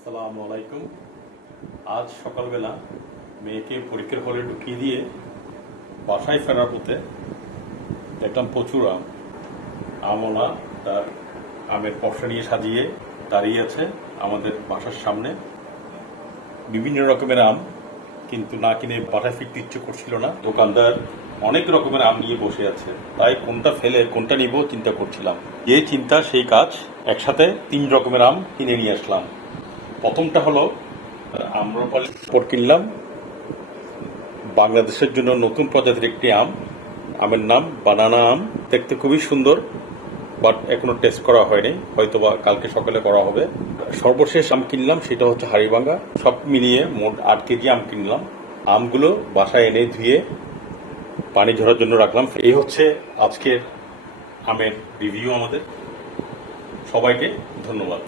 আসসালামু আলাইকুম। আজ সকালবেলা মেয়েকে পরীক্ষার হলে ঢুকিয়ে দিয়ে বাসায় ফেরার পথে দেখলাম প্রচুর আম। আমওয়ালা তার আমের পসরা নিয়ে সাজিয়ে দাঁড়িয়ে আছে আমাদের বাসার সামনে। বিভিন্ন রকমের আম, কিন্তু না কিনে বাসায় ফিরতে ইচ্ছে করছিল না। দোকানদার অনেক রকমের আম নিয়ে বসে আছে, তাই কোনটা ফেলে কোনটা নিব চিন্তা করছিলাম। যে চিন্তা সেই কাজ, একসাথে 3 রকমের আম কিনে নিয়ে আসলাম। প্রথমটা হলো আম্রপালি কিনলাম, বাংলাদেশের জন্য নতুন প্রজাতির একটি আম। আমের নাম বানানা আম। দেখতে খুবই সুন্দর, বাট এখনো টেস্ট করা হয়নি, হয়তোবা কালকে সকালে করা হবে। সর্বশেষ আম কিনলাম, সেটা হচ্ছে হাড়িভাঙ্গা। সব মিলিয়ে মোট 8 কেজি আম কিনলাম। আমগুলো বাসায় এনে ধুয়ে পানি ঝরার জন্য রাখলাম। এই হচ্ছে আজকের আমের রিভিউ আমাদের। সবাইকে ধন্যবাদ।